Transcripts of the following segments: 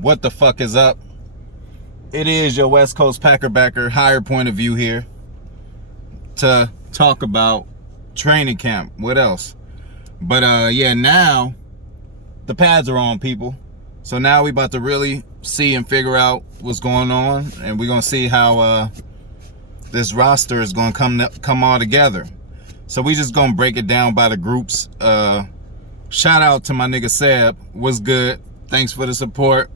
What the fuck is up? It is your West Coast Packer backer, higher point of view here to talk about training camp. What else? But yeah, now the pads are on, people. So now we about to really see and figure out what's going on, and we're gonna see how this roster is gonna come all together. So we just gonna break it down by the groups. Shout out to my nigga Seb. What's good? Thanks for the support.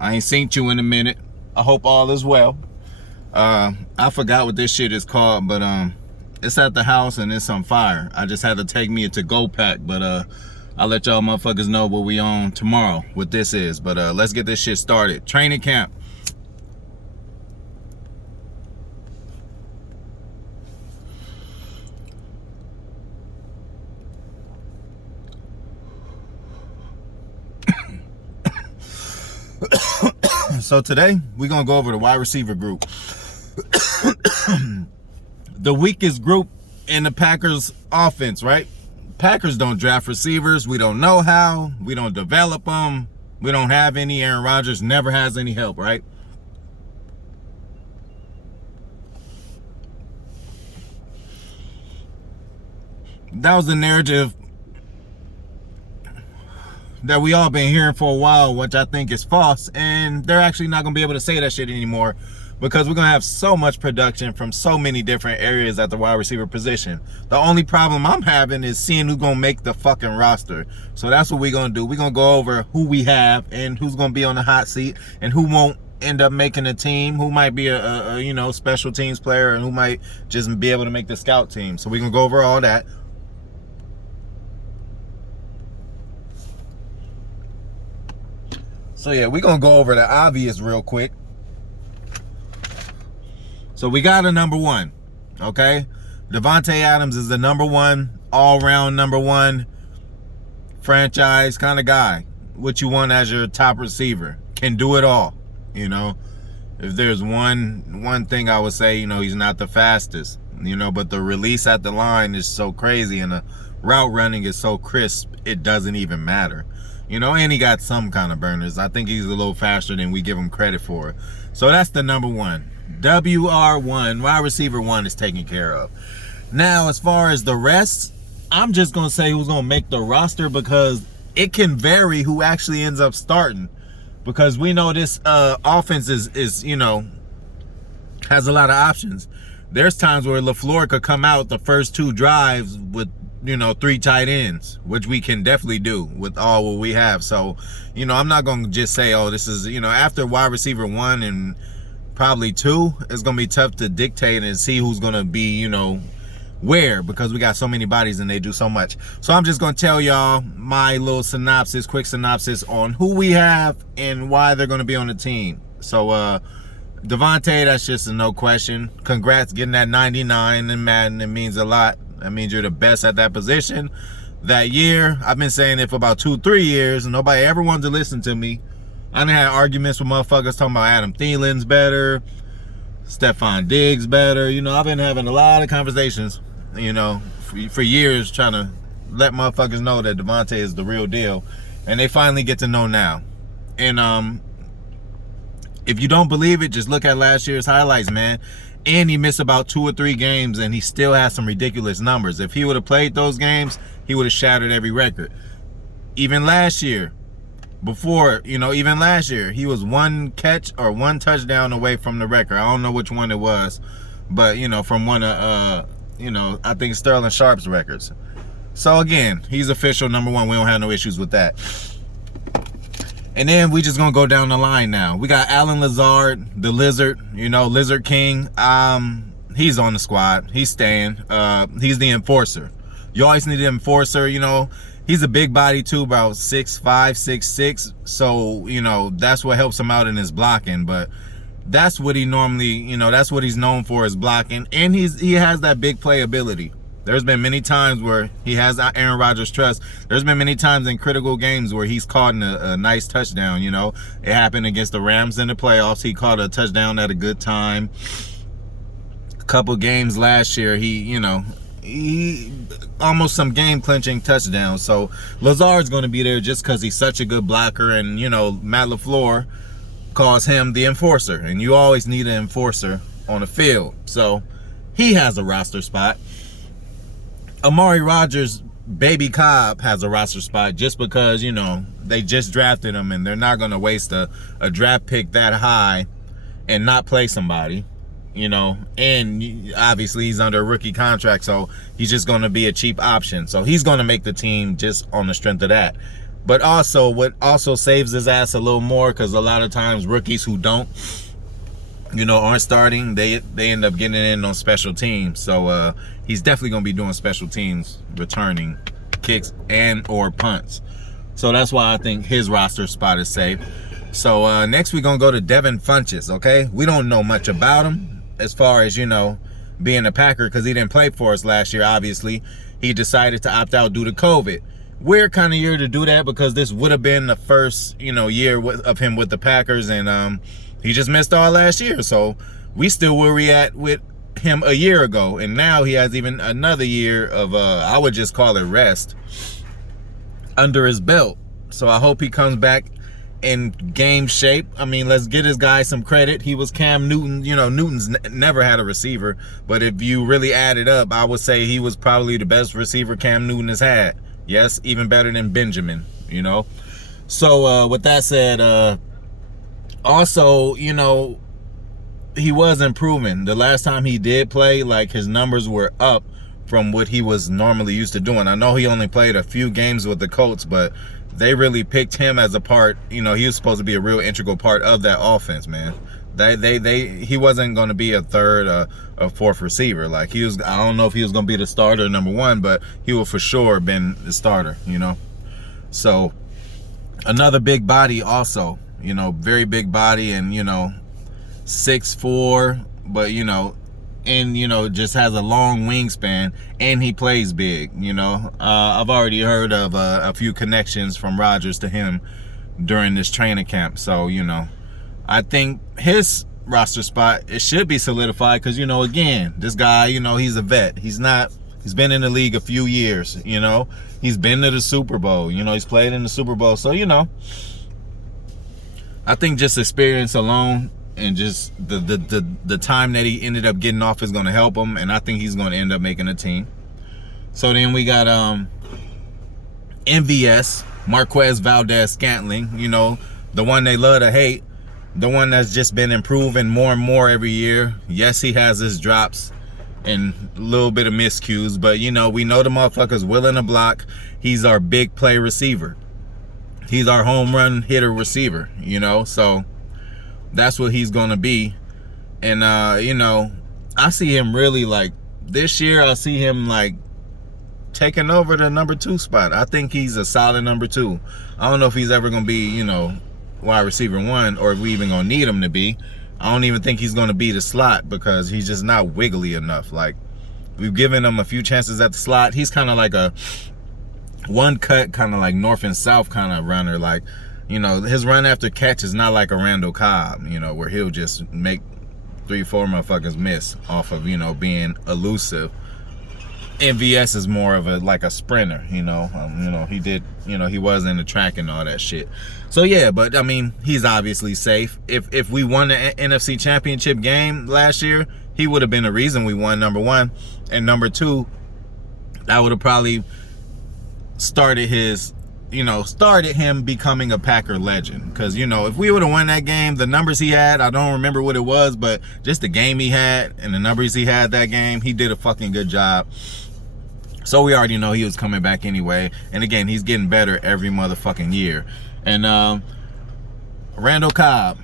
I ain't seen you in a minute. I hope all is well. I forgot what this shit is called, but it's at the house and it's on fire. I just had to take me a to-go pack, but I'll let y'all motherfuckers know what we on tomorrow, what this is. But let's get this shit started. Training camp. So today we're gonna go over the wide receiver group. The weakest group in the Packers offense, right? Packers don't draft receivers. We don't know how. We don't develop them. We don't have any. Aaron Rodgers never has any help, right? That was the narrative that we all been hearing for a while, which I think is false, and they're actually not gonna be able to say that shit anymore because we're gonna have so much production from so many different areas at the wide receiver position. The only problem I'm having is seeing who's gonna make the fucking roster. So that's what we're gonna do. We're gonna go over who we have and who's gonna be on the hot seat and who won't end up making a team, who might be a you know, special teams player, and who might just be able to make the scout team. So we're gonna go over all that. So yeah, we're gonna go over the obvious real quick. So we got a number one, okay? Davante Adams is the number one, all-round number one, franchise kind of guy. What you want as your top receiver. Can do it all, you know? If there's one thing I would say, you know, he's not the fastest, you know, but the release at the line is so crazy and the route running is so crisp, it doesn't even matter. You know, and he got some kind of burners. I think he's a little faster than we give him credit for. So that's the number one. WR1, wide receiver one, is taken care of. Now, as far as the rest, I'm just going to say who's going to make the roster because it can vary who actually ends up starting. Because we know this offense is, you know, has a lot of options. There's times where LaFleur could come out the first two drives with, you know, 3 tight ends, which we can definitely do with all what we have. So, you know, I'm not going to just say, oh, this is, you know, after wide receiver 1 and probably 2, it's going to be tough to dictate and see who's going to be, you know, where, because we got so many bodies and they do so much. So I'm just going to tell y'all my little synopsis, quick synopsis on who we have and why they're going to be on the team. So, Davante, that's just a no question. Congrats getting that 99 in Madden. It means a lot. That means you're the best at that position that year. I've been saying it for about 2-3 years, and nobody ever wanted to listen to me. I done had arguments with motherfuckers talking about Adam Thielen's better, Stephon Diggs better. You know, I've been having a lot of conversations, you know, for years trying to let motherfuckers know that Davante is the real deal, and they finally get to know now. And if you don't believe it, just look at last year's highlights, man. And he missed about 2 or 3 games, and he still has some ridiculous numbers. If he would have played those games, he would have shattered every record. Even last year, even last year, he was 1 catch or 1 touchdown away from the record. I don't know which one it was, but, you know, from one of, you know, I think Sterling Sharp's records. So, again, he's official number 1. We don't have no issues with that. And then we just gonna go down the line now. We got Alan Lazard, the Lizard, you know, Lizard King. He's on the squad. He's staying. He's the enforcer. You always need an enforcer, you know. He's a big body too, about 6'5", 6'6". So, you know, that's what helps him out in his blocking. But that's what he normally, you know, that's what he's known for, is blocking. And he has that big play ability. There's been many times where he has Aaron Rodgers' trust. There's been many times in critical games where he's caught a nice touchdown, you know. It happened against the Rams in the playoffs. He caught a touchdown at a good time. A couple games last year, he, you know, he almost some game clinching touchdowns. So Lazard's going to be there just because he's such a good blocker, and Matt LaFleur calls him the enforcer, and you always need an enforcer on the field. So he has a roster spot. Amari Rodgers, baby Cobb, has a roster spot just because they just drafted him, and they're not going to waste a draft pick that high and not play somebody. And obviously he's under a rookie contract, so he's just going to be a cheap option. So he's going to make the team just on the strength of that. But also, what also saves his ass a little more, because a lot of times rookies who don't, aren't starting, they end up getting in on special teams. So he's definitely going to be doing special teams, returning kicks and or punts. So that's why I think his roster spot is safe. So next we're going to go to Devin Funchess, okay? We don't know much about him as far as, being a Packer, because he didn't play for us last year, obviously. He decided to opt out due to COVID. Weird kind of year to do that, because this would have been the first, year of him with the Packers, and he just missed all last year. So we still where we at with him a year ago, and now he has even another year of, I would just call it rest, under his belt. So I hope he comes back in game shape. I mean, let's get this guy some credit. He was Cam Newton. Newton's never had a receiver, but if you really add it up, I would say he was probably the best receiver Cam Newton has had. Yes, even better than Benjamin, So with that said, also, he was improving. The last time he did play, like, his numbers were up from what he was normally used to doing. I know he only played a few games with the Colts, but they really picked him as a part. He was supposed to be a real integral part of that offense, man. He wasn't going to be a third, a fourth receiver. Like, he was. I don't know if he was going to be the starter, number one, but he will for sure been the starter. So another big body, also. Very big body, and 6'4", but and just has a long wingspan, and he plays big. I've already heard of a few connections from Rodgers to him during this training camp. So I think his roster spot, it should be solidified, because again, this guy, he's a vet. He's been in the league a few years. He's been to the Super Bowl. He's played in the Super Bowl. So I think just experience alone, and just the time that he ended up getting off is going to help him, and I think he's going to end up making a team. So then we got MVS, Marquez Valdez-Scantling, the one they love to hate, the one that's just been improving more and more every year. Yes, he has his drops and a little bit of miscues, but we know the motherfucker's willing to block. He's our big play receiver. He's our home run hitter receiver, so that's what he's going to be. And, I see him really, like, this year, I see him, like, taking over the number 2 spot. I think he's a solid number 2. I don't know if he's ever going to be, wide receiver 1, or if we even going to need him to be. I don't even think he's going to be the slot, because he's just not wiggly enough. Like, we've given him a few chances at the slot. He's kind of like a one cut, kind of like north and south kind of runner. Like, his run after catch is not like a Randall Cobb, where he'll just make 3-4 motherfuckers miss off of, being elusive. MVS is more of a sprinter, he did, he was in the track and all that shit. So yeah, but I mean, he's obviously safe. If we won the NFC Championship game last year, he would have been the reason we won, number 1. And number 2, that would have probably started him becoming a Packer legend. Because, if we would have won that game, the numbers he had, I don't remember what it was, but just the game he had and the numbers he had that game, he did a fucking good job. So we already know he was coming back anyway. And again, he's getting better every motherfucking year. And Randall Cobb,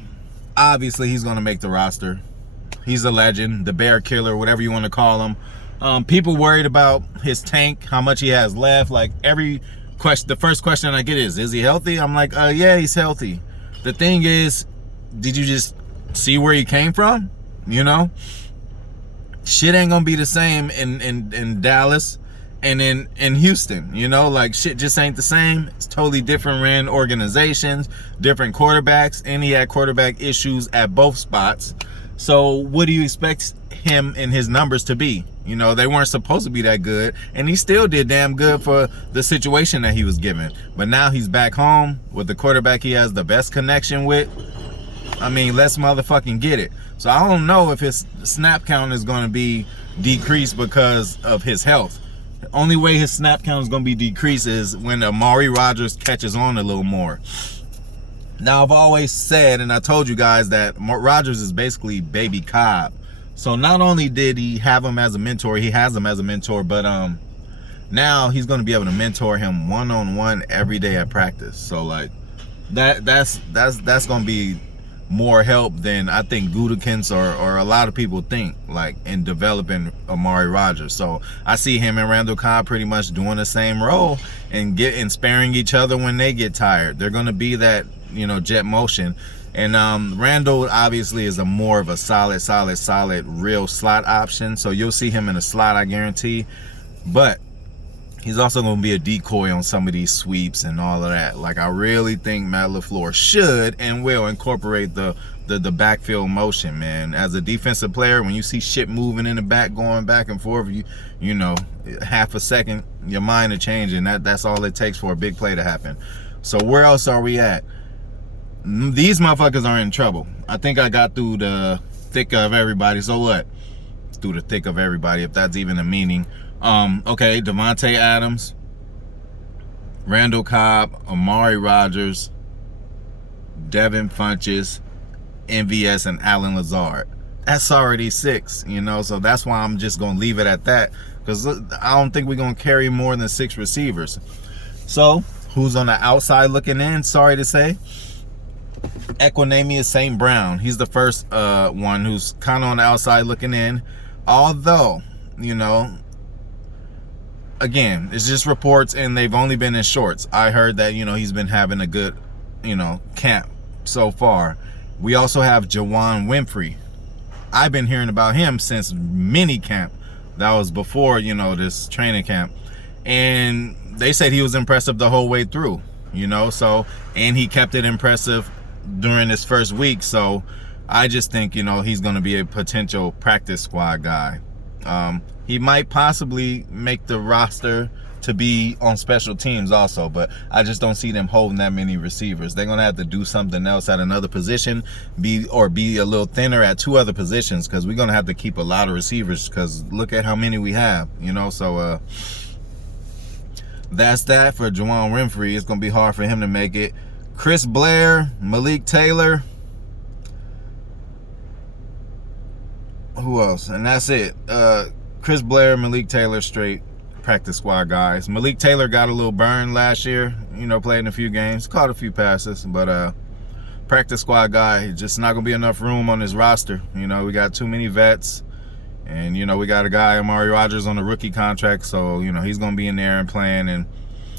obviously he's going to make the roster. He's a legend, the bear killer, whatever you want to call him. People worried about his tank, how much he has left. Like, the first question I get is he healthy? I'm like, yeah, he's healthy. The thing is, did you just see where he came from? Shit ain't gonna be the same in Dallas and in Houston. Like, shit just ain't the same. It's totally different ran organizations, different quarterbacks, and he had quarterback issues at both spots. So what do you expect him and his numbers to be? You know, they weren't supposed to be that good, and he still did damn good for the situation that he was given. But now he's back home with the quarterback he has the best connection with. I mean, let's motherfucking get it. So I don't know if his snap count is going to be decreased because of his health. The only way his snap count is going to be decreased is when Amari Rodgers catches on a little more. Now, I've always said, and I told you guys, that Rodgers is basically baby Cobb. So not only did he have him as a mentor, he has him as a mentor, but now he's going to be able to mentor him one-on-one every day at practice. So like that's going to be more help than I think Gutekunst or a lot of people think, like, in developing Amari Rodgers. So I see him and Randall Cobb pretty much doing the same role and sparing each other when they get tired. They're going to be that, you know, jet motion. And Randall obviously is more of a solid real slot option. So you'll see him in a slot, I guarantee. But he's also going to be a decoy on some of these sweeps and all of that. Like, I really think Matt LaFleur should and will incorporate the backfield motion, man. As a defensive player, when you see shit moving in the back, going back and forth, you know, half a second, your mind is changing. That's all it takes for a big play to happen. So where else are we at? These motherfuckers are in trouble. I think I got through the thick of everybody. So what? Through the thick of everybody, if that's even a meaning. Okay, Davante Adams, Randall Cobb, Amari Rodgers, Devin Funchess, MVS, and Allen Lazard. That's already 6, you know, so that's why I'm just going to leave it at that, because I don't think we're going to carry more than 6 receivers. So, who's on the outside looking in? Sorry to say, Equanimeous St. Brown. He's the first one who's kind of on the outside looking in, although, you know, again, it's just reports and they've only been in shorts. I heard that, you know, he's been having a good, you know, camp so far. We also have Juwan Winfrey. I've been hearing about him since mini camp. That was before, you know, this training camp. And they said he was impressive the whole way through, you know, so, and he kept it impressive during his first week. So I just think, you know, he's going to be a potential practice squad guy. He might possibly make the roster to be on special teams also, but I just don't see them holding that many receivers. They're going to have to do something else at another position, be a little thinner at 2 other positions, because we're going to have to keep a lot of receivers, because look at how many we have, you know. So that's that for Juwan Winfrey. It's going to be hard for him to make it. Chris Blair, Malik Taylor, who else? And that's it. Chris Blair, Malik Taylor, straight practice squad guys. Malik Taylor got a little burn last year, you know, played in a few games, caught a few passes, but practice squad guy. Just not gonna be enough room on his roster. You know, we got too many vets, and you know, we got a guy, Amari Rodgers, on a rookie contract, so you know, he's gonna be in there and playing, and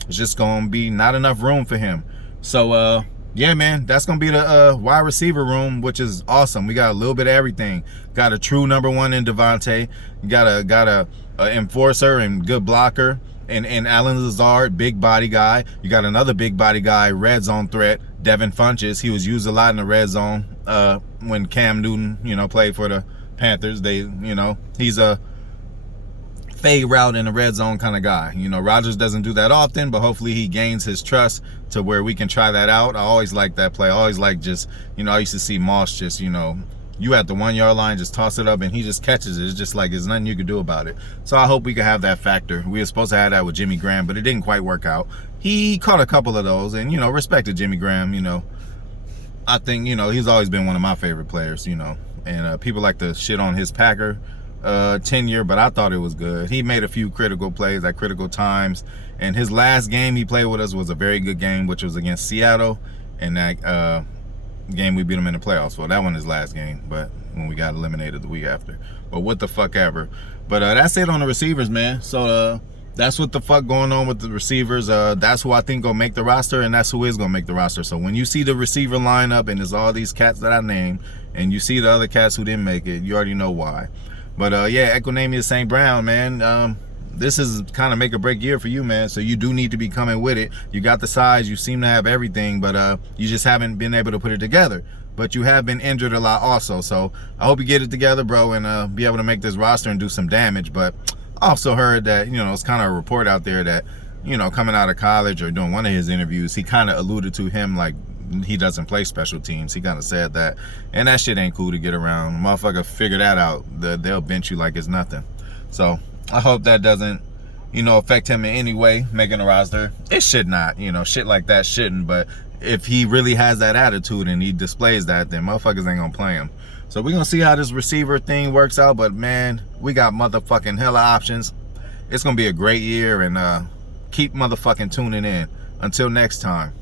it's just gonna be not enough room for him. So yeah, man, that's gonna be the wide receiver room, which is awesome. We got a little bit of everything. Got a true number 1 in Davante. Got a enforcer and good blocker, and Allen Lazard, big body guy. You got another big body guy, red zone threat, Devin Funchess. He was used a lot in the red zone when Cam Newton, you know, played for the Panthers. They, you know, he's a fade route in the red zone kind of guy. You know, Rodgers doesn't do that often, but hopefully he gains his trust to where we can try that out. I always like that play. I always like just, you know, I used to see Moss just, you know, you at the 1 yard line, just toss it up and he just catches it. It's just like there's nothing you can do about it. So I hope we can have that factor. We were supposed to have that with Jimmy Graham, but it didn't quite work out. He caught a couple of those, and, you know, respect to Jimmy Graham. You know, I think, you know, he's always been one of my favorite players, you know, and people like to shit on his Packer tenure, but I thought it was good. He made a few critical plays at critical times, and his last game he played with us was a very good game, which was against Seattle, and that game we beat him in the playoffs. Well, that one his last game, but when we got eliminated the week after. But what the fuck ever. But that's it on the receivers, man. So that's what the fuck going on with the receivers. That's who I think gonna make the roster, and that's who is gonna make the roster. So when you see the receiver lineup and there's all these cats that I named, and you see the other cats who didn't make it, you already know why. But yeah, Equanimeous St. Brown, man. this is kind of make or break year for you, man. So you do need to be coming with it. You got the size, you seem to have everything, but you just haven't been able to put it together. But you have been injured a lot also. So I hope you get it together, bro, and be able to make this roster and do some damage. But I also heard that, it's kind of a report out there that, coming out of college or doing one of his interviews, he kind of alluded to him like he doesn't play special teams. He kind of said that. And that shit ain't cool to get around. Motherfucker, figure that out. They'll bench you like it's nothing. So I hope that doesn't, affect him in any way, making a roster. It should not, shit like that shouldn't. But if he really has that attitude and he displays that, then motherfuckers ain't gonna play him. So we're gonna see how this receiver thing works out. But man, we got motherfucking hella options. It's gonna be a great year, and keep motherfucking tuning in. Until next time.